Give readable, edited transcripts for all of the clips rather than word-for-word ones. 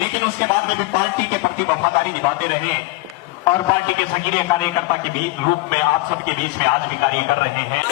लेकिन उसके बाद में भी पार्टी के प्रति वफादारी निभाते रहे और पार्टी के सक्रिय कार्यकर्ता के रूप में आप सबके बीच में आज भी कार्य कर रहे हैं।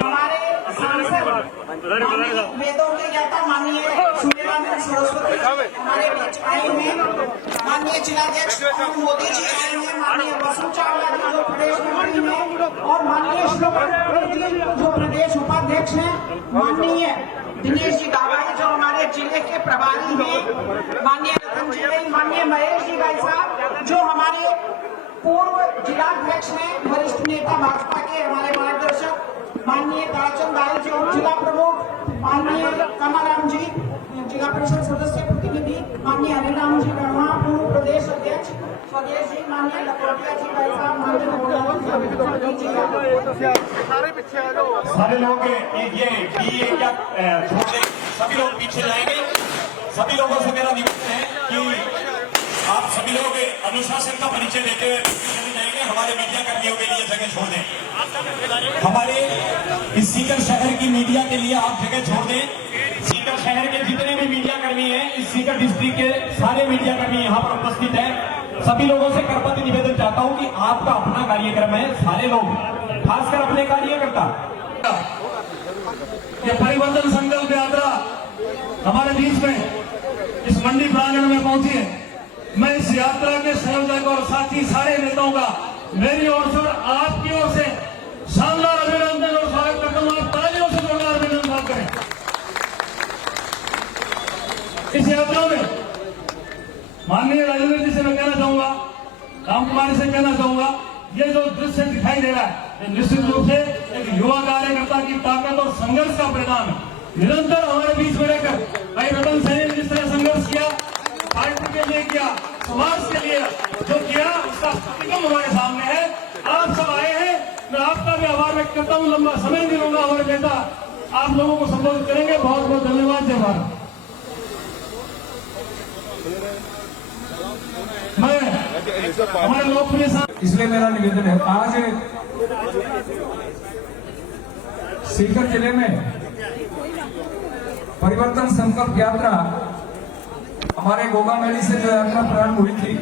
हमारे सांसद वेदों के ज्ञाता माननीय सूर्यकांत सरस्वती हमारे बीच आए हैं। माननीय जिलाध्यक्ष मोदी जी आए हैं। माननीय वसु चावला जी जो प्रदेश मंत्री हैं और माननीय श्लोकन जी जो प्रदेश उपाध्यक्ष हैं। माननीय दिनेश जी दावाई जो हमारे जिले के प्रभारी हैं। माननीय रतन जी, माननीय महेश जी भाई साहब जो हमारे पूर्व जिलाध्यक्ष हैं, वरिष्ठ नेता भाजपा के हमारे मार्गदर्शक माननीय ताराचंद दाई जो जिला प्रमुख, माननीय कमलराम जी जिला परिषद सदस्य प्रतिनिधि, माननीय हरिराम जी वर्मा पूर्व प्रदेश अध्यक्ष, स्वदेश जी, माननीय लखोटिया जी भाई साहब, माननीय सारे लोग ये क्या सभी लोग पीछे जाएंगे। सभी लोगों से मेरा निवेदन है कि आप सभी लोग अनुशासन का परिचय देते हुए चले जाएंगे। हमारे मीडिया कर्मियों के लिए जगह छोड़ दें। हमारे इस सीकर शहर की मीडिया के लिए आप जगह छोड़ दें। सीकर शहर के जितने भी मीडिया कर्मी हैं, इस सीकर डिस्ट्रिक्ट के सारे मीडिया कर्मी यहाँ पर उपस्थित हैं। सभी लोगों से करपत्र निवेदन चाहता हूँ कि आपका अपना कार्यक्रम है। सारे लोग खासकर अपने कार्यकर्ता ये परिवर्तन संकल्प यात्रा हमारे बीच में इस मंडी प्रांगण में पहुंची है। मैं इस यात्रा के संयोजक और साथी सारे नेताओं का मेरी ओर से और आपकी ओर से शानदार अभिनंदन और स्वागत करता हूं। आप तालियों से जोरदार अभिनंदन करें। इस यात्रा में माननीय राजेंद्र जी से मैं कहना चाहूंगा, राम कुमार से कहना चाहूंगा, ये जो दृश्य दिखाई दे रहा है ये निश्चित रूप से एक युवा कार्यकर्ता की ताकत और संघर्ष का परिणाम है। निरंतर हमारे बीच में रहकर भाई रतन सैनी ने जिस तरह संघर्ष किया, पार्टी के लिए किया, समाज के लिए जो किया, उसका प्रतिबिंब हमारे सामने है। आप सब आए हैं, मैं आपका भी आभार व्यक्त करता हूँ। लंबा समय नहीं लूंगा, हमारे नेता आप लोगों को संबोधित करेंगे। बहुत बहुत धन्यवाद। जय भारत। मैं हमारे लोकप्रिय, इसलिए मेरा निवेदन है, आज सीकर जिले में परिवर्तन संकल्प यात्रा हमारे गोगा मैली से जो यात्रा प्रारंभ हुई थी,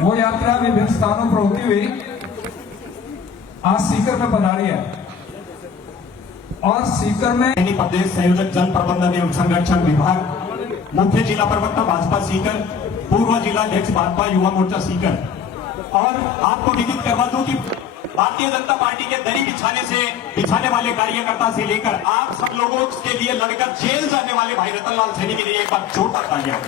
वो यात्रा विभिन्न स्थानों पर होती हुई आज सीकर में पधारी है। और सीकर में प्रदेश संयोजक जन प्रबंधन एवं संरक्षण विभाग, मुख्य जिला प्रवक्ता भाजपा सीकर, पूर्व जिलाध्यक्ष भाजपा युवा मोर्चा सीकर। और आपको विदित करवा दूं कि भारतीय जनता पार्टी के दरी बिछाने वाले कार्यकर्ता से लेकर आप सब लोगों के लिए लड़कर जेल जाने वाले भाई रतनलाल सैनी के लिए एक बार जोरदार तालियां।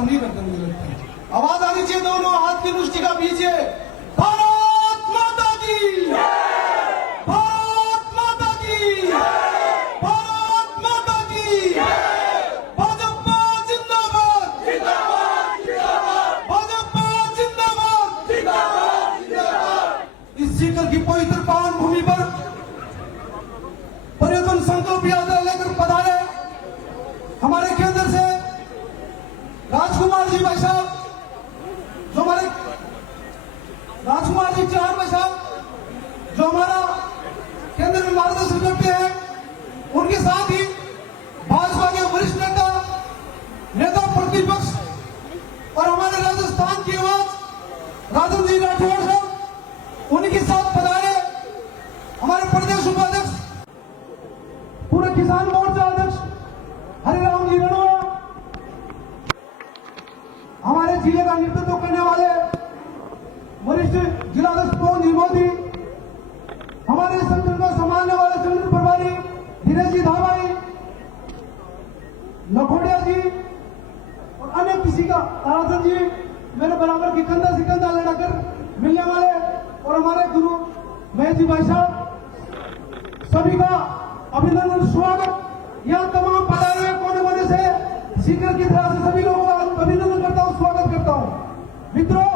खत्म नहीं करते मुझे लगता है। आवाज आनी चाहिए दोनों हाथ की मुष्टि का पीछे, भारत माता की, भारत माता की, भारत माता की, भाजपा जिंदाबाद, भाजपा जिंदाबाद। इस सीकर की पवित्र पावन भूमि पर पर्यटन संकल्प यात्रा लेकर पधारे हमारे केंद्र से राजकुमार जी भाई साहब, जो हमारे राजकुमार जी चार भाई साहब, जो हमारा केंद्र में मार्गदर्शन करते हैं, उनके साथ ही भाजपा के वरिष्ठ नेता प्रतिपक्ष और हमारे राजस्थान की आवाज राजन जी राठौर साहब, उनके साथ पधारे हमारे प्रदेश उपाध्यक्ष पूरे किसान मोर्चा अध्यक्ष हरिराम जी रणवा, हमारे जिले का नेतृत्व करने वाले वरिष्ठ जिलाध्यक्ष पवन जी मोदी, हमारे संगठन को संभालने वाले संगठन प्रभारी धीरज जी धाबाई, लखोटिया जी और अन्य किसी का ताराधन जी, मेरे बराबर की कंधा से कंधा लड़ाकर मिलने वाले, और हमारे गुरु महेश जी भाई साहब, सभी का अभिनंदन स्वागत। यहाँ तमाम पधारे हुए कोने कोने से सीकर की तरह से सभी लोगों का अभिनंदन करता हूँ, स्वागत करता हूँ। मित्रों,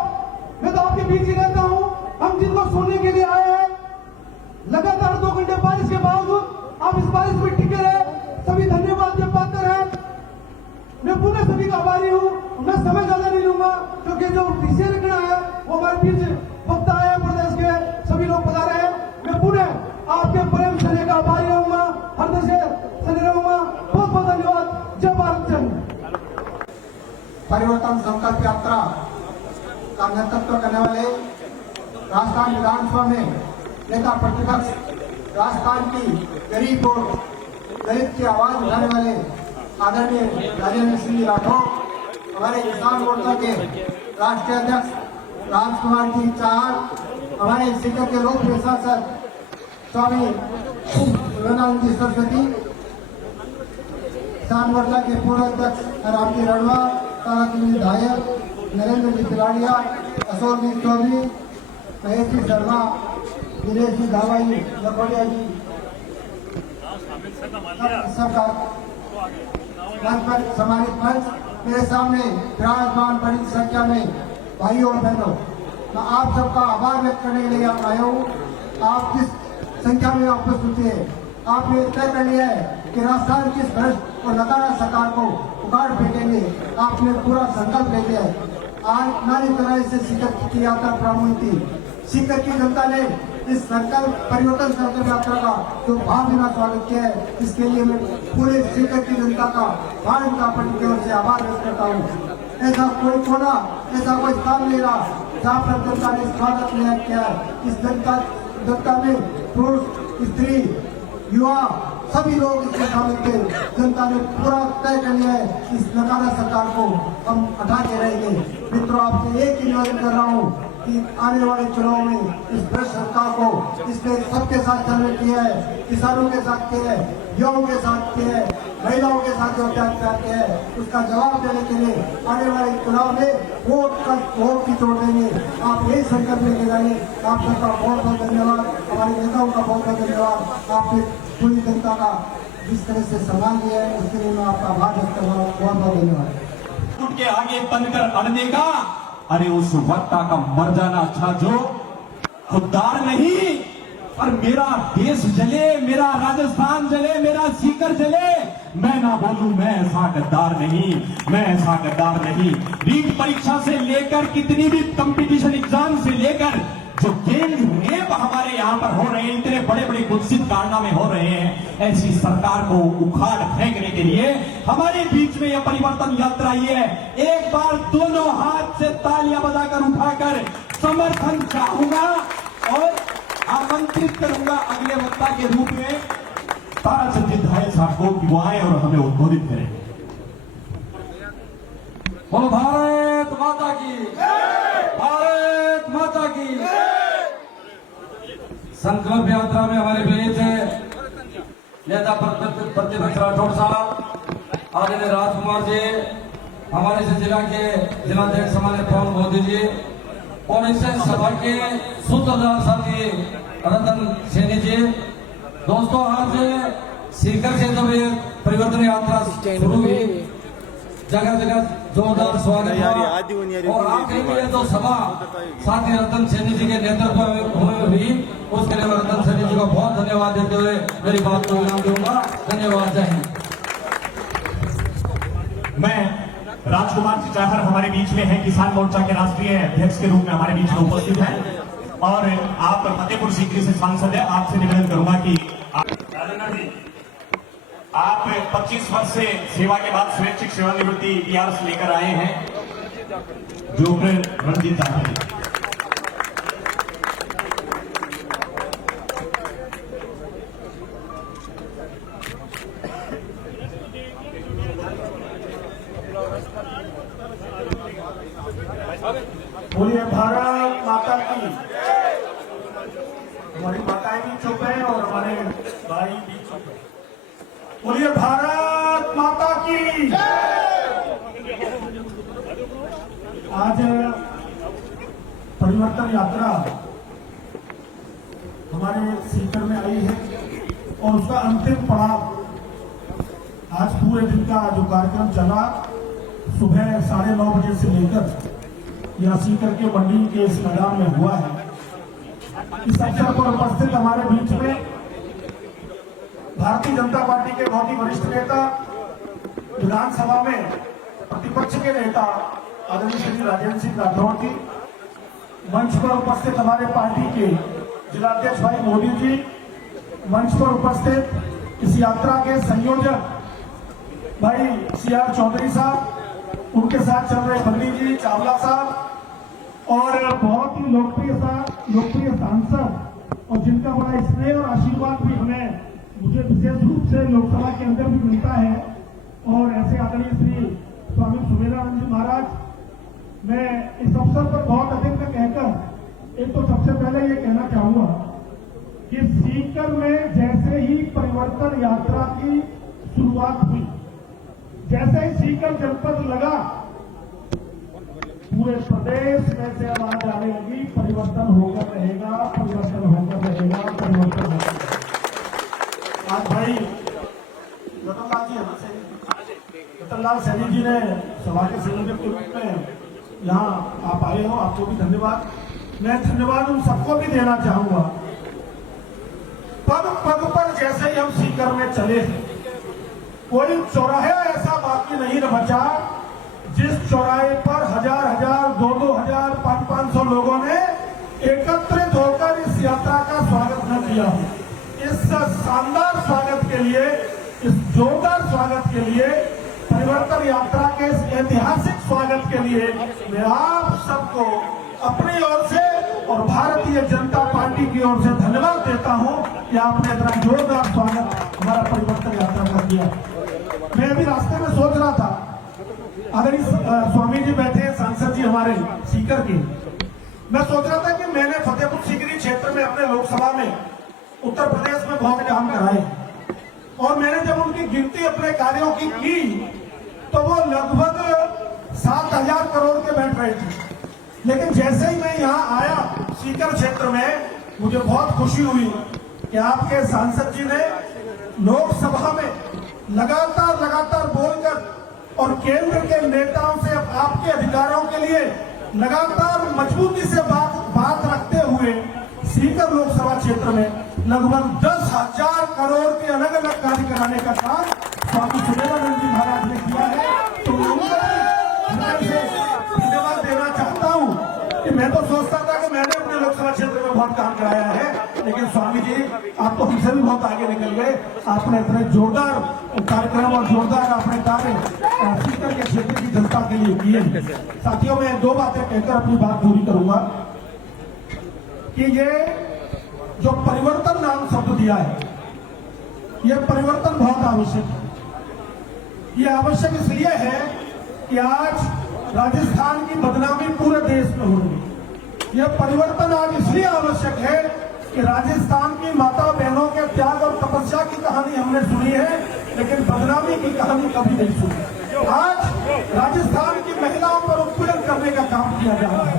मैं तो आपके बीच ही रहता हूँ। हम जिनको सुनने के लिए आए हैं, लगातार 2 घंटे बारिश के बावजूद आप इस बारिश में टिके रहे, सभी धन्यवाद के पात्र हैं। मैं पुनः सभी का आभारी हूँ। मैं समय ज्यादा नहीं लूंगा क्योंकि जो विषय रखना है वो हमारे बीच वक्ता है, प्रदेश के सभी लोग पधारे हैं। मैं पुनः आपके प्रेम से का आभारी रहूंगा, हृदय से सनी रहूंगा। बहुत बहुत धन्यवाद। जय भारत जय। परिवर्तन संकल्प यात्रा का नेतृत्व करने वाले राजस्थान विधानसभा में नेता प्रतिपक्ष, राजस्थान की गरीब और दलित की आवाज उठाने वाले आदरणीय राजेंद्र सिंह राठौर, हमारे किसान मोर्चा के राष्ट्रीय अध्यक्ष राजकुमार जी चार, हमारे सीकर के लोकप्रिय सांसद स्वामी विवेकानंद जी सरस्वती, किसान मोर्चा के पूर्व अध्यक्ष राम जी रणवा, ताराचंद जी धायर, नरेंद्र जी तिलाड़िया, अशोक जी चौधरी, महेश जी शर्मा, दिनेश जी धावाई, लखोटिया जी, सबका मंच पर सम्मानित मंच, मेरे सामने विराजमान बड़ी संख्या में भाइयों और बहनों, मैं आप सबका आभार व्यक्त करने के लिए आया हूँ। आप जिस संख्या में उपस्थित हुए, आपने तय कर लिया है कि राजस्थान की भ्रष्ट और नकारा सरकार को उखाड़ फेंकेंगे। आपने पूरा संकल्प ले लिया है। आज नानी तरह से सीकर की यात्रा प्रारंभ हुई थी। सीकर की जनता ने इस संकल्प परिवर्तन संकल्प यात्रा का जो भावभीना स्वागत किया है, इसके लिए मैं पूरे सीकर की जनता का भारत जनता पार्टी की ओर से आभार व्यक्त करता हूँ। ऐसा कोई कोना, ऐसा कोई स्थान नहीं रहा जहाँ पर जनता ने स्वागत नहीं किया है। इस जनता में पुरुष, स्त्री, युवा सभी लोग इसमें शामिल थे। जनता ने पूरा तय कर लिया है, इस नकारा सरकार को हम हटा के रहेंगे। मित्रों, आपसे एक ही निवेदन कर रहा हूँ कि आने वाले चुनाव में इस भ्रष्ट सरकार को इसने सबके साथ चलने किया है, किसानों के साथ किया है, युवाओं के साथ किया है, महिलाओं के साथ जो अत्याचार किया है, उसका जवाब देने के लिए आने वाले चुनाव में वोट की तोड़ देंगे। आप यही संकल्प लेके जाइए। आप सबका बहुत बहुत धन्यवाद, हमारे नेताओं का बहुत बहुत धन्यवाद। आपने पूरी जनता का जिस तरह से सम्मान दिया है, उसके लिए मैं आपका आभार व्यक्त कर रहा हूँ। बहुत बहुत धन्यवाद। उनके आगे बनकर अड़ने का, अरे उस वक्ता का मर जाना अच्छा जो खुददार नहीं, और मेरा देश जले, मेरा राजस्थान जले, मेरा सीकर जले, मैं ना बोलूं मैं ऐसा गद्दार नहीं, मैं ऐसा गद्दार नहीं। नीट परीक्षा से लेकर कितनी भी कंपटीशन एग्जाम से लेकर जो गेम रेप हमारे यहाँ पर हो रहे हैं, इतने बड़े बड़े कुत्सित कारनामे हो रहे हैं, ऐसी सरकार को उखाड़ फेंकने के लिए हमारे बीच में यह परिवर्तन यात्रा आई है। एक बार दोनों हाथ से तालियां बजाकर उठाकर समर्थन चाहूंगा और आमंत्रित करूंगा अगले वक्ता के रूप में ताराचंद जी धायल साहब को कि वो आए और हमें उद्बोधित करें। बोलो भारत माता की, भारत माता की। संकल्प यात्रा में हमारे बीच नेता प्रतिपक्ष राठौर साहब, आदरणीय राजकुमार जी, हमारे इस जिला के जिलाध्यक्ष हमारे पवन मोदी जी और इस सभा के सूत्रधार साथी रतन सैनी जी। दोस्तों, आज सीकर से जब ये परिवर्तन यात्रा शुरू हुई, जगह जगह जोरदार स्वागत हुआ और आखिरी में ये जो सभा साथी रतन सैनी जी के नेतृत्व में हुई, उसके लिए मैं रतन सैनी जी को बहुत धन्यवाद देते हुए मेरी बात को विराम दूंगा। धन्यवाद। जय हिंद। मैं राजकुमार चिचाहर हमारे बीच में है, किसान मोर्चा के राष्ट्रीय अध्यक्ष के रूप में हमारे बीच में उपस्थित है और आप फतेहपुर सीकरी से सांसद है। आपसे निवेदन करूंगा कि आप 25 वर्ष से सेवा के बाद स्वैच्छिक सेवानिवृत्ति इतिहास लेकर आए हैं, जो रणजीत जाधव। बोलिए भारत माता की। हमारी माताएं भी चुप है और हमारे भाई भी चुप है। बोलिए भारत माता की। आज परिवर्तन यात्रा हमारे सीकर में आई है और उसका अंतिम पड़ाव आज पूरे दिन का जो कार्यक्रम चला, सुबह 9:30 बजे से लेकर यह सीकर के मंडी के इस मैदान में हुआ है। इस अवसर पर उपस्थित हमारे बीच में भारतीय जनता पार्टी के बहुत ही वरिष्ठ नेता, विधानसभा में प्रतिपक्ष के नेता आदरणीय श्री राजेंद्र सिंह राठौड़ जी, मंच पर उपस्थित हमारे पार्टी के जिलाध्यक्ष भाई मोदी जी, मंच पर उपस्थित इस यात्रा के संयोजक भाई CR चौधरी साहब, उनके साथ चल रहे बंदी जी, चावला साहब और बहुत ही लोकप्रिय सांसद और जिनका बड़ा स्नेह और आशीर्वाद भी हमें मुझे विशेष रूप से लोकसभा के अंदर भी मिलता है, और ऐसे आदरणीय श्री स्वामी सुमेधानंद जी महाराज। मैं इस अवसर पर बहुत अधिक न कहकर एक तो सबसे पहले ये कहना चाहूंगा कि सीकर में जैसे ही परिवर्तन यात्रा की शुरुआत हुई, जैसे ही सीकर जनपद लगा, पूरे प्रदेश में से आवाज आने लगी, परिवर्तन होकर रहेगा, परिवर्तन होकर रहेगा, परिवर्तन होकर रहेगा। आज भाई रतनलाल सैनी जी ने सभा के संयोजक के रूप में यहाँ आप आए हो, आपको भी धन्यवाद। मैं धन्यवाद उन सबको भी देना चाहूंगा। पग पग पर जैसे ही हम सीकर में चले, कोई चौराहे ऐसा बाकी नहीं बचा जिस चौराहे पर 1000, 2,000, 500 लोगों ने एकत्रित होकर इस यात्रा का स्वागत न किया। इस शानदार स्वागत के लिए, इस जोरदार स्वागत के लिए, परिवर्तन यात्रा के इस ऐतिहासिक स्वागत के लिए मैं आप सबको अपनी ओर से और भारतीय जनता पार्टी की ओर से धन्यवाद देता हूं कि आपने इतना जोरदार स्वागत हमारा परिवर्तन यात्रा का किया। मैं अभी रास्ते में सोच रहा था, आदरणीय स्वामी जी बैठे हैं, सांसद जी हमारे सीकर के, मैं सोच रहा था कि मैंने फतेहपुर सीकरी क्षेत्र में अपने लोकसभा में उत्तर प्रदेश में बहुत काम कराए और मैंने जब उनकी गिनती अपने कार्यों की तो वो लगभग 7,000 करोड़ के बैठ रहे थे। लेकिन जैसे ही मैं यहाँ आया सीकर क्षेत्र में, मुझे बहुत खुशी हुई कि आपके सांसद जी ने लोकसभा में लगातार बोलकर और केंद्र के नेताओं से आपके अधिकारों के लिए लगातार मजबूती से बात रखते हुए सीकर लोकसभा क्षेत्र में लगभग 10,000 करोड़ के अलग अलग कार्य कराने का काम स्वामी सुमेधानंद जी महाराज ने किया है। तो धन्यवाद देना चाहता हूँ कि मैं तो सोचता था कि मैंने अपने लोकसभा क्षेत्र में बहुत काम कराया है, लेकिन स्वामी जी आप तो हमसे भी बहुत आगे निकल गए। आपने इतने जोरदार कार्यक्रम और जोरदार अपने कार्य सीकर के क्षेत्र की जनता के लिए किए। साथियों, मैं 2 बातें कहकर अपनी बात पूरी करूंगा कि ये जो परिवर्तन नाम शब्द दिया है, ये परिवर्तन बहुत आवश्यक है। ये आवश्यक इसलिए है कि आज राजस्थान की बदनामी पूरे देश में हो रही है। यह परिवर्तन आज इसलिए आवश्यक है कि राजस्थान की माता बहनों के त्याग और तपस्या की कहानी हमने सुनी है, लेकिन बदनामी की कहानी कभी नहीं सुनी। आज राजस्थान की महिलाओं पर उत्पीड़न करने का काम किया जा रहा है।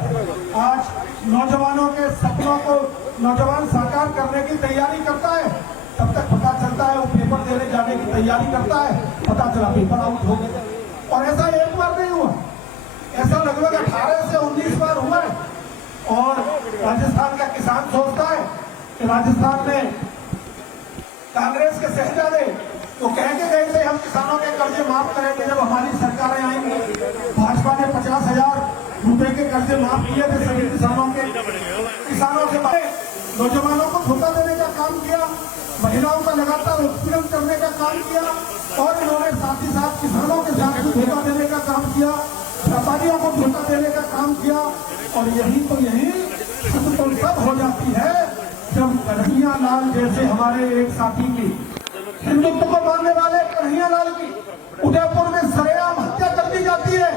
आज नौजवानों के सपनों को नौजवान साकार करने की तैयारी करता है, तब तक पता चलता है वो पेपर देने जाने की तैयारी करता है, पता चला पेपर आउट हो गया। और ऐसा एक बार नहीं हुआ, ऐसा लगभग 18 से 19 बार हुआ है। और राजस्थान का किसान सोचता है कि राजस्थान में कांग्रेस के शहजादे तो कह के गए थे हम किसानों के कर्जे माफ करेंगे जब हमारी सरकारें आएंगी। भाजपा ने 50,000 रुपए के कर्जे माफ किए थे सभी किसानों के। किसानों से नौजवानों को धोखा देने का काम किया, महिलाओं का लगातार उत्पीड़न करने का काम किया, और इन्होंने साथ ही साथ किसानों के साथ भी धोखा देने का काम किया, व्यापारियों को धोखा देने का काम किया। और यही तो सब हो जाती है जब कन्हैया लाल जैसे हमारे एक साथी की, हिंदुत्व को मानने वाले कन्हैया लाल की उदयपुर में सरेआम हत्या कर दी जाती है।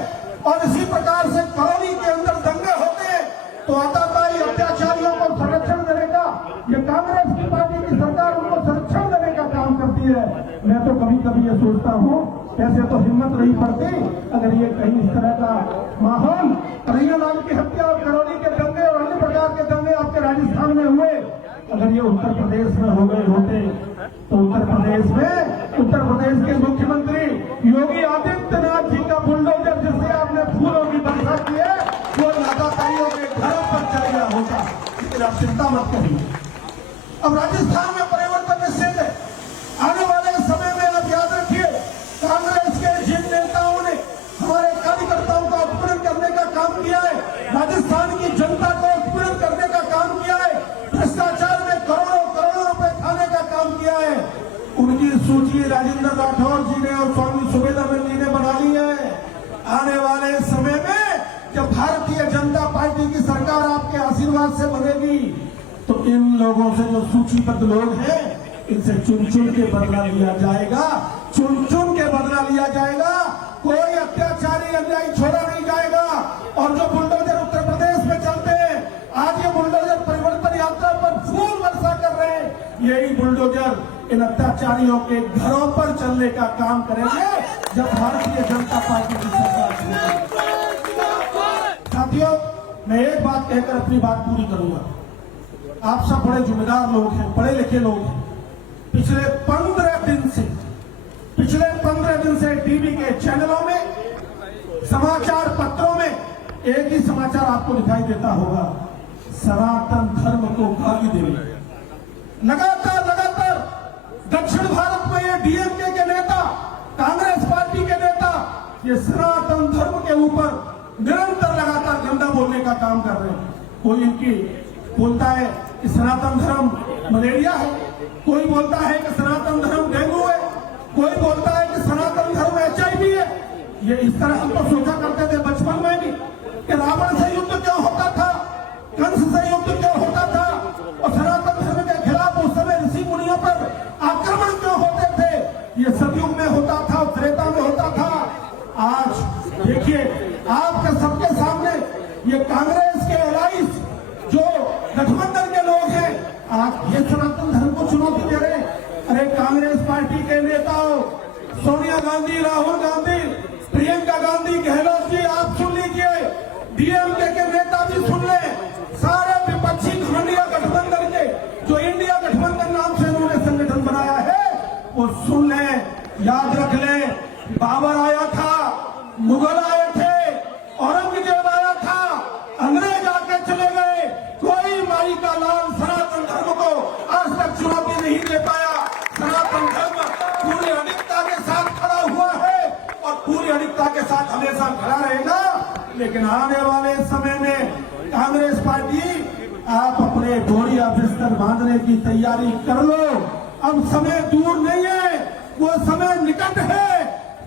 और इसी प्रकार से कॉलोनी के अंदर दंगे होते हैं तो आतंकवादी अत्याचारियों को संरक्षण देने का ये कांग्रेस की पार्टी की सरकार उनको संरक्षण देने का काम करती है। मैं तो कभी कभी ये सोचता हूँ कैसे तो हिम्मत नहीं पड़ती अगर ये कहीं इस तरह का माहौल कन्हैया लाल की हत्या और करौली के दंगे और अन्य प्रकार के दंगे आपके राजस्थान में हुए, अगर ये उत्तर प्रदेश में हो गए होते तो उत्तर प्रदेश के मुख्यमंत्री योगी आदित्यनाथ जी का बुलडोजर जिससे आपने फूलों की वर्षा की है वो लगातारियों के घरों पर चल गया होता। लेकिन आप चिंता मत करिए, अब राजस्थान में परिवर्तन निश्चित है। आने वाले समय में आप याद रखिए कांग्रेस के जिन नेताओं ने हमारे कार्यकर्ताओं का उत्पीड़न करने का काम किया है, राजस्थान की जनता को उत्पीड़न करने का काम किया है, भ्रष्टाचार में करोड़ों करोड़ों रुपए खाने का काम किया है, उनकी सूची राजेंद्र राठौर जी ने और स्वामी सुमेधानंद जी ने बना ली है। आने वाले समय में जब भारतीय जनता पार्टी की सरकार आपके आशीर्वाद से बनेगी तो इन लोगों से जो सूचीबद्ध लोग हैं इनसे चुन चुन के बदला लिया जाएगा, चुन चुन के बदला लिया जाएगा। कोई अत्याचारी अन्यायी छोड़ा नहीं जाएगा। और जो बुलडोजर उत्तर प्रदेश में चलते हैं, आज ये बुलडोजर परिवर्तन यात्रा पर फूल वर्षा कर रहे हैं, यही बुलडोजर इन अत्याचारियों के घरों पर चलने का काम करेंगे जब भारतीय जनता पार्टी की सरकार चलेगी। साथियों, मैं एक बात कहकर अपनी बात पूरी करूंगा। आप सब बड़े जिम्मेदार लोग हैं, पढ़े लिखे लोग हैं। पिछले 15 दिन से टीवी के चैनलों में, समाचार पत्रों में एक ही समाचार आपको दिखाई देता होगा, सनातन धर्म को गाली देने। लगातार दक्षिण भारत में ये डीएमके के नेता, कांग्रेस पार्टी के नेता ये सनातन धर्म के ऊपर निरंतर लगातार गंदा बोलने का काम कर रहे हैं। कोई इनकी बोलता है कि सनातन धर्म मलेरिया है, कोई बोलता है कि सनातन धर्म डेंगू है, कोई बोलता है कि सनातन धर्म HIV है। ये इस तरह हम तो सोचा करते थे बचपन में भी कि रावण से युद्ध क्यों होता था, कंस से युद्ध क्यों होता था, और सनातन धर्म के खिलाफ उस समय ऋषि मुनियों पर आक्रमण क्यों होते थे। ये सतयुग में होता था, त्रेता में होता था। आज देखिए आपके सबके सामने ये कांग्रेस के एलाइज जो गठबंधन के लोग हैं, आज ये सनातन धर्म को चुनौती दे रहे हैं। अरे कांग्रेस पार्टी के नेताओं, सोनिया गांधी, राहुल गांधी, प्रियंका गांधी, गहलोत जी, आप सुन लीजिए, डीएमके के नेता भी सुन ले, सारे विपक्षी घमंडिया गठबंधन के जो इंडिया गठबंधन नाम से उन्होंने संगठन बनाया है वो सुन ले, याद रख ले। बाबर आया था, मुगल आए थे, औरंगजेब आया था, अंग्रेज आके चले गए, कोई माई का लाल सनातन धर्म को आज तक चुनौती नहीं दे पाया। सनातन धर्म पूरी अनिकता के साथ खड़ा हुआ है और पूरी अनिकता के साथ हमेशा खड़ा रहेगा। लेकिन आने वाले समय में कांग्रेस पार्टी, आप अपने बोरिया बिस्तर बांधने की तैयारी कर लो। अब समय दूर नहीं है, वो समय निकट है।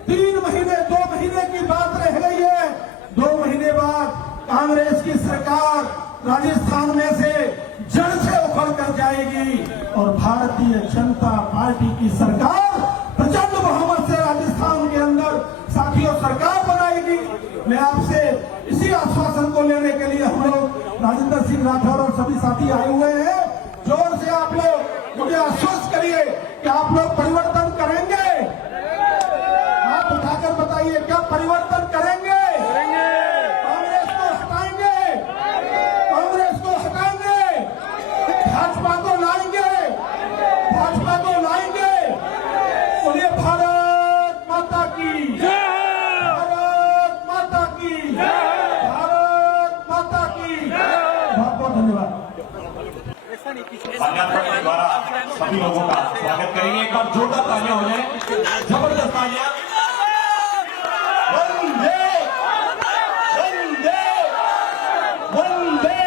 3 महीने 2 महीने की बात रह गई है। 2 महीने बाद कांग्रेस की सरकार राजस्थान में से जड़ से उखड़ कर जाएगी और भारतीय जनता पार्टी की सरकार प्रचंड बहुमत से राजस्थान के अंदर साथियों सरकार बनाएगी। मैं आपसे इसी आश्वासन को लेने के लिए हम लोग राजेंद्र सिंह राठौर और सभी साथी आए हुए हैं। जोर से आप लोग मुझे आश्वस्त करिए कि आप लोग परिवर्तन करेंगे। हाथ उठाकर बताइए, क्या परिवर्तन बहुत धन्यवाद। मान्यता के द्वारा सभी लोगों का स्वागत करेंगे। एक बार जोरदार तालियां हो जाए, जबरदस्त तालियां। वंदे वंदे वंदे।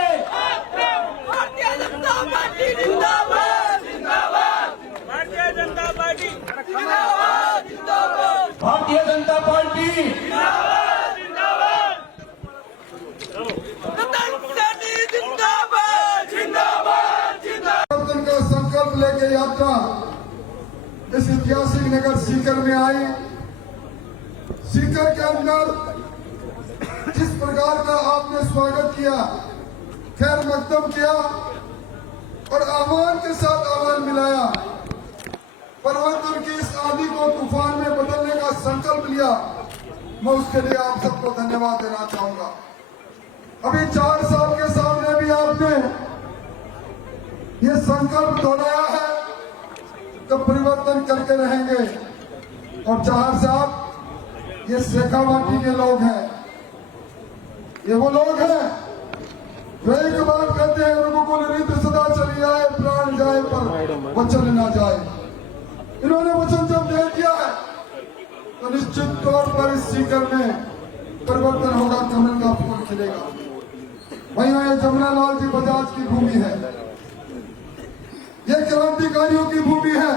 भारतीय जनता पार्टी जिंदाबाद जिंदाबाद। भारतीय जनता पार्टी जिंदाबाद जिंदाबाद। भारतीय जनता पार्टी जिंदाबाद जिंदाबाद। जिंदाबाद जिंदाबाद जिंदाबाद। परिवर्तन का संकल्प लेके यात्रा इस ऐतिहासिक नगर सीकर में आई। सीकर के अंदर जिस प्रकार का आपने स्वागत किया, खैर मकदम किया और आह्वान के साथ आह्वान मिलाया, परिवर्तन की इस आंधी को तूफान में बदलने का संकल्प लिया, मैं उसके लिए आप सबको धन्यवाद देना चाहूंगा। अभी 4 साल के सामने भी आपने ये संकल्प दोहराया है तो परिवर्तन करके रहेंगे। और चार साहब, ये शेखावाटी के लोग हैं, ये वो लोग हैं जो एक बात कहते हैं, रघुकुल रीत सदा चली आए, प्राण जाए पर वचन ना जाए। इन्होंने वचन जब दे दिया है तो निश्चित तौर पर इस सीकर में परिवर्तन होगा, कमल का फूल खिलेगा। वहीं ये जमुना लाल जी बजाज की भूमि है, ये क्रांतिकारियों की भूमि है,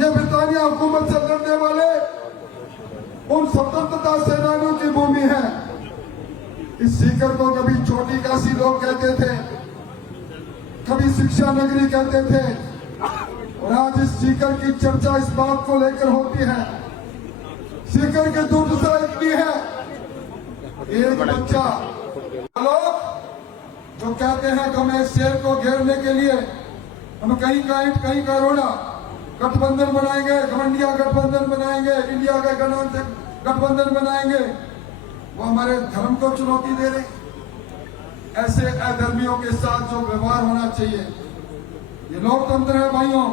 ये ब्रिटानिया हुकूमत से लड़ने वाले उन स्वतंत्रता सेनानियों की भूमि है। इस सीकर को कभी छोटी काशी लोग कहते थे, कभी शिक्षा नगरी कहते थे, और आज इस सीकर की चर्चा इस बात को लेकर होती है। सीकर की दुर्दशा इतनी है, एक बच्चा लोग जो कहते हैं कि हमें शेर को घेरने के लिए हम कहीं का ईंट कहीं का रोड़ा गठबंधन बनाएंगे, घमंडिया गठबंधन बनाएंगे, इंडिया का गठबंधन बनाएंगे, वो हमारे धर्म को चुनौती दे रहे। ऐसे अधर्मियों के साथ जो व्यवहार होना चाहिए, ये लोकतंत्र है भाइयों।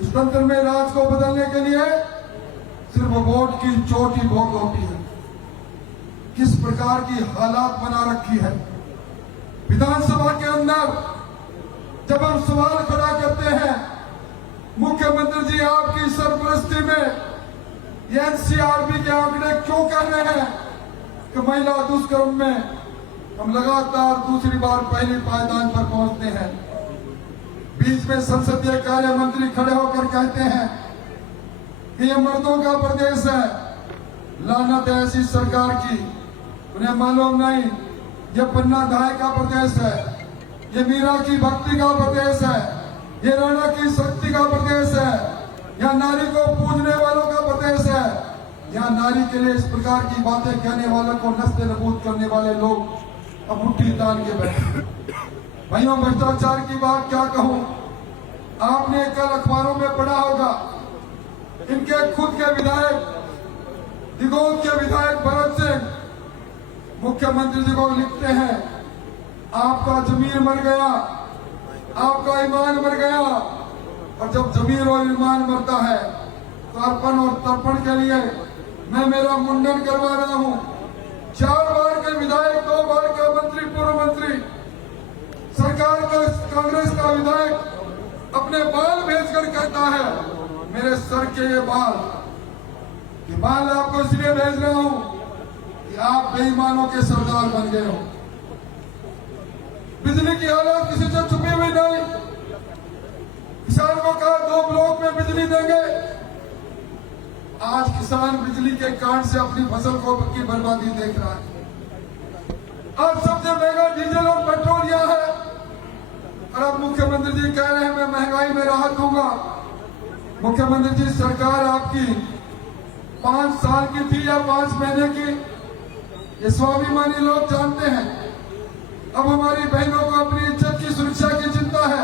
इस तंत्र में राज को बदलने के लिए सिर्फ वोट की चोट ही बहुत होती है। किस प्रकार की हालात बना रखी है विधानसभा के अंदर। जब हम सवाल खड़ा करते हैं, मुख्यमंत्री जी आपकी सरपरस्ती में ये एनसीआरबी के आंकड़े क्यों कह रहे हैं कि महिला दुष्कर्म में हम लगातार दूसरी बार पहली पायदान पर पहुंचते हैं। बीच में संसदीय कार्य मंत्री खड़े होकर कहते हैं कि ये मर्दों का प्रदेश है। लानत है ऐसी सरकार की, उन्हें मालूम नहीं ये पन्ना धाय का प्रदेश है, ये मीरा की भक्ति का प्रदेश है, ये राणा की शक्ति का प्रदेश है, यहाँ नारी को पूजने वालों का प्रदेश है। यहाँ नारी के लिए इस प्रकार की बातें कहने वालों को नस्ल नबूद करने वाले लोग अब मुट्ठी तान के बैठे। भाइयों, भ्रष्टाचार की बात क्या कहूं, आपने कल अखबारों में पढ़ा होगा, इनके खुद के विधायक दिगोद के विधायक भरत सिंह मुख्यमंत्री जी को लिखते हैं, आपका जमीर मर गया, आपका ईमान मर गया। और जब जमीर और ईमान मरता है तो अर्पण और तर्पण के लिए मैं मेरा मुंडन करवा रहा हूं। 4 बार के विधायक, 2 बार का मंत्री, पूर्व मंत्री, सरकार का कांग्रेस का विधायक अपने बाल भेजकर कहता है, मेरे सर के ये बाल आपको इसलिए भेज रहा हूं कि आप बेईमानों के सरदार बन गए हो। बिजली की हालत किसी से छुपी हुई नहीं। किसान को कहा 2 ब्लॉक में बिजली देंगे, आज किसान बिजली के काट से अपनी फसल को की बर्बादी देख रहा है। आज सबसे महंगा डीजल और पेट्रोल यहां है, और अब मुख्यमंत्री जी कह रहे हैं मैं महंगाई में राहत दूंगा। मुख्यमंत्री जी, सरकार आपकी 5 साल की थी या 5 महीने की, ये स्वाभिमानी लोग जानते हैं। अब हमारी बहनों को अपनी इज्जत की सुरक्षा की चिंता है।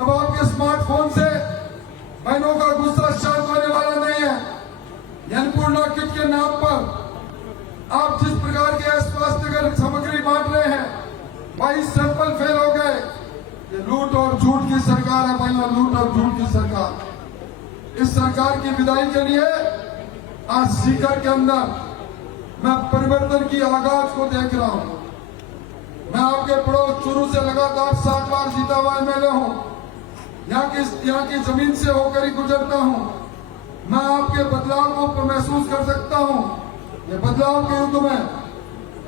अब आपके स्मार्टफोन से बहनों का गुस्सा शांत होने वाला नहीं है। अन्नपूर्णा किट के नाम पर आप जिस प्रकार के स्वास्थ्य सामग्री बांट रहे हैं, 22 सैंपल फेल हो गए। ये लूट और झूठ की सरकार है भाइयों, लूट और झूठ की सरकार। इस सरकार की विदाई के लिए आज सीकर के अंदर मैं परिवर्तन की आगाज को देख रहा हूं। मैं आप आपके पड़ोस चूरू से लगातार 7 बार जीता हुआ एमएलए हूँ। यहाँ की जमीन से होकर ही गुजरता हूँ। मैं आपके बदलाव को महसूस कर सकता हूँ। ये बदलाव के युग में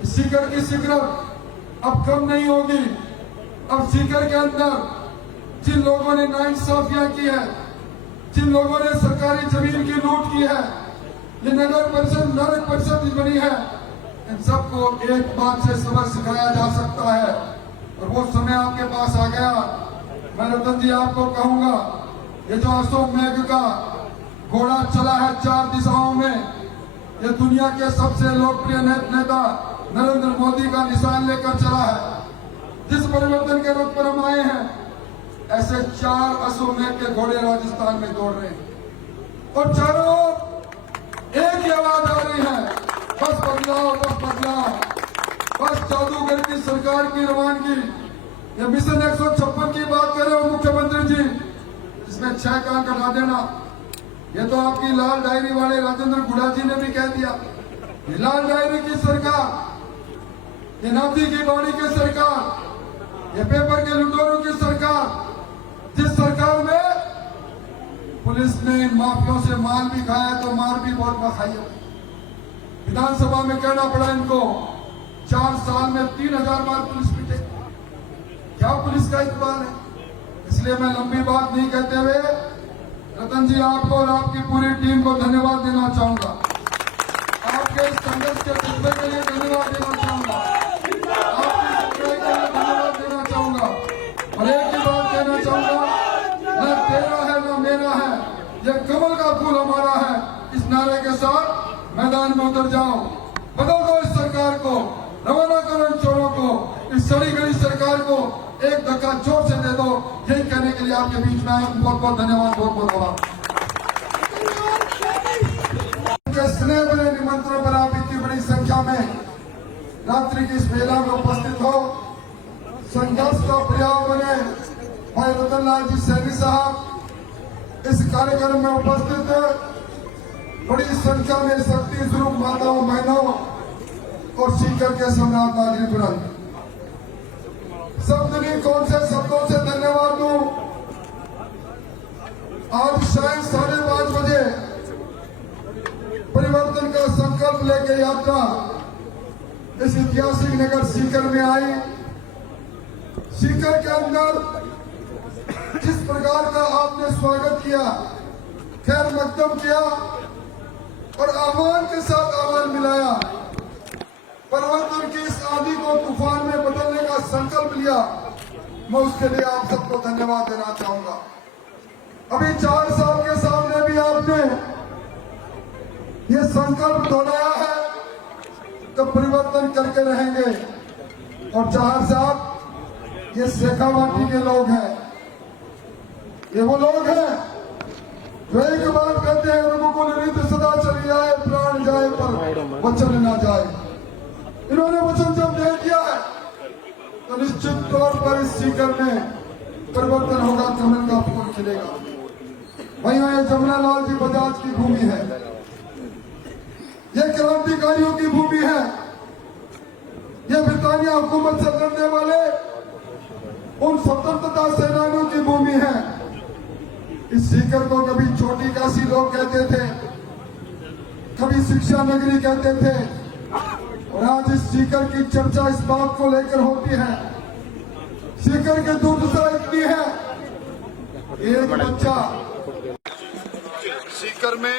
सीकर की सिकरत अब कम नहीं होगी। अब सीकर के अंदर जिन लोगों ने नाइंसाफियां की है, जिन लोगों ने सरकारी जमीन की लूट की है, ये नगर परिषद बनी है, इन सबको एक बात से सबक सिखाया जा सकता है और वो समय आपके पास आ गया। मैं रतन जी आपको कहूंगा, ये जो अशोक मेघ का घोड़ा चला है 4 दिशाओं में, ये दुनिया के सबसे लोकप्रिय नेता नरेंद्र मोदी का निशान लेकर चला है। जिस परिवर्तन के रुख पर हम आए हैं, ऐसे 4 अशोक मेघ के घोड़े राजस्थान में दौड़ रहे हैं और चारों ओर एक ही आवाज आ रही है, बस बदलाव, बस बदलाव, बस जादूगर की सरकार की रवानगी। ये मिशन 156 की बात कर रहे हो मुख्यमंत्री जी, इसमें 6 काम कटा देना। ये तो आपकी लाल डायरी वाले राजेंद्र गुड़ा जी ने भी कह दिया। ये लाल डायरी की सरकार, ये नाथी की बाड़ी की सरकार, ये पेपर के लुटेरों की सरकार, जिस सरकार में पुलिस ने इन माफियों से माल भी खाया तो मार भी बहुत खाई है। विधानसभा में कहना पड़ा इनको, 4 साल में 3000 बार पुलिस पीटे। क्या पुलिस का इकबाल है? इसलिए मैं लंबी बात नहीं कहते हुए रतन जी आपको और आपकी पूरी टीम को धन्यवाद देना चाहूंगा। आपके इस संघर्ष के जज्बे के लिए धन्यवाद देना चाहूंगा, आपकी सच्चाई के लिए धन्यवाद देना चाहूंगा और एक ही बात कहना चाहूंगा, न तेरा है न मेरा है, ये कमल का फूल हमारा है। इस नारे के साथ मैदान में उतर जाओ, बदल दो इस सरकार को, रवाना करो इन चोरों को, इस सड़ी गई सरकार को एक धक्का जोर से दे दो। यही कहने के लिए आपके बीच में आया। बहुत बहुत धन्यवाद, बहुत बहुत आभार। स्नेह भरे निमंत्रण पर आप इतनी बड़ी संख्या में रात्रि की इस मेला में उपस्थित हो, संघर्ष का पर्याय बने भाई रतन लाल जी सैनी साहब इस कार्यक्रम में उपस्थित है। बड़ी संख्या में शक्ति स्वरूप माताओं, बहनों और सीकर के सम्राट नागरिक शब्द नहीं कौन से शब्दों से धन्यवाद दूं। आज शायद 5:30 बजे परिवर्तन का संकल्प लेके यात्रा इस ऐतिहासिक नगर सीकर में आई। सीकर के अंदर जिस प्रकार का आपने स्वागत किया, खैर मकदम किया और आह्वान के साथ आह्वान मिलाया, परिवर्तन की इस आंधी को तूफान में बदलने का संकल्प लिया, मैं उसके लिए आप सबको धन्यवाद देना चाहूंगा। अभी 4 साल के सामने भी आपने ये संकल्प दोहराया है तो परिवर्तन करके रहेंगे। और चार साहब, ये शेखावाटी के लोग हैं, ये वो लोग हैं जो एक बात कहते हैं, रघुकुल रीत सदा चली आए, प्राण जाए पर वचन न जाए। इन्होंने वचन जब दे दिया है तो निश्चित तौर पर इस सीकर में परिवर्तन होगा, कमल का फूल खिलेगा। वहीं ये जमुना लाल जी बजाज की भूमि है, ये क्रांतिकारियों की भूमि है, ये ब्रिटानिया हुकूमत से लड़ने वाले उन स्वतंत्रता सेनानियों की भूमि है। इस सीकर को कभी छोटी काशी लोग कहते थे, कभी शिक्षा नगरी कहते थे, और आज इस सीकर की चर्चा इस बात को लेकर होती है, सीकर की दुर्दशा इतनी है, एक बच्चा सीकर में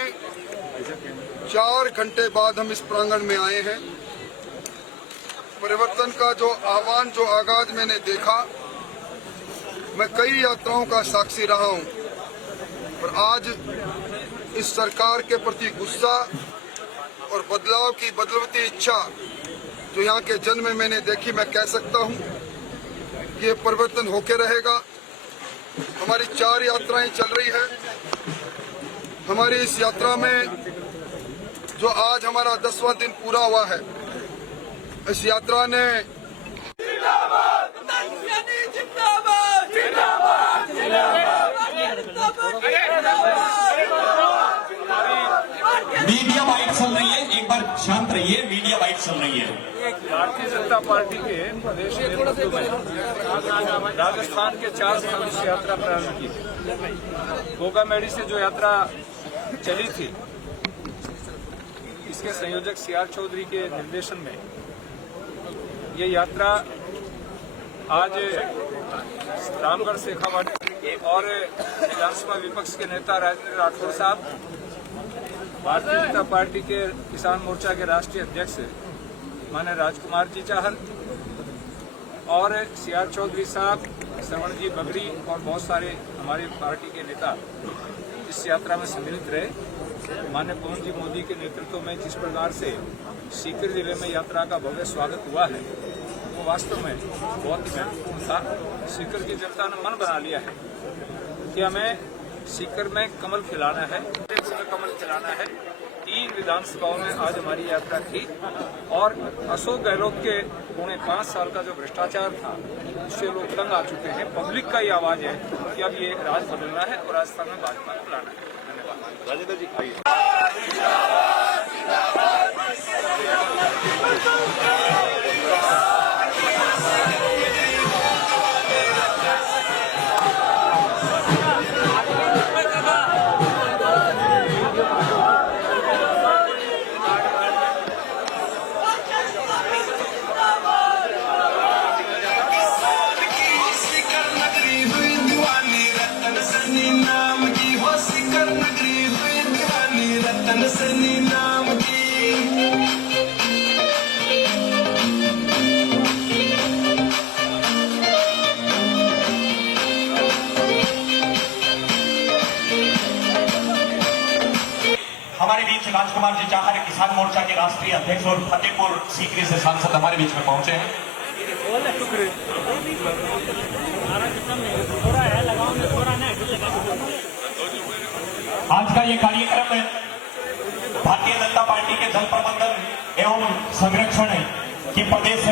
4 घंटे बाद हम इस प्रांगण में आए हैं। परिवर्तन का जो आह्वान, जो आगाज मैंने देखा, मैं कई यात्राओं का साक्षी रहा हूं, और आज इस सरकार के प्रति गुस्सा और बदलाव की बदलती इच्छा जो यहाँ के जन्म में मैंने देखी, मैं कह सकता हूँ ये परिवर्तन होके रहेगा। हमारी 4 यात्राएं चल रही है। हमारी इस यात्रा में जो आज हमारा 10वां दिन पूरा हुआ है, इस यात्रा ने मीडिया बाइट चल रही है, एक बार पर शांत रहिए, मीडिया बाइट चल रही है। भारतीय जनता पार्टी के प्रदेश नेतृत्व में राजस्थान के 4 स्थानों से यात्रा प्रारंभ की। गोगामेड़ी से जो यात्रा चली थी, इसके संयोजक सीआर चौधरी के निर्देशन में ये यात्रा आज रामगढ़ शेखावाटी और विधानसभा विपक्ष के नेता राजेंद्र राठौर साहब, भारतीय जनता पार्टी के किसान मोर्चा के राष्ट्रीय अध्यक्ष माननीय राजकुमार जी चाहर और सीआर चौधरी साहब, श्रवण जी बगड़ी और बहुत सारे हमारे पार्टी के नेता इस यात्रा में सम्मिलित रहे। माननीय पवन जी मोदी के नेतृत्व में जिस प्रकार से सीकर जिले में यात्रा का भव्य स्वागत हुआ है, वो वास्तव में बहुत ही महत्वपूर्ण था। सीकर की जनता ने मन बना लिया है कि हमें सीकर में कमल खिलाना है, कमल खिलाना है। 3 विधानसभाओं में आज हमारी यात्रा थी और अशोक गहलोत के 5.5 साल का जो भ्रष्टाचार था, उससे लोग तंग आ चुके हैं। पब्लिक का ये आवाज है कि अब ये राज बदलना है और राजस्थान में भाजपा को लाना है। धन्यवाद। राजेंद्र जी आइए। हमारे बीच राजकुमार जी चाहर, किसान मोर्चा के राष्ट्रीय अध्यक्ष और फतेहपुर सीकरी से सांसद हमारे बीच में पहुंचे हैं। आज का ये कार्यक्रम भारतीय जनता पार्टी के जल प्रबंधन एवं संरक्षण की प्रदेश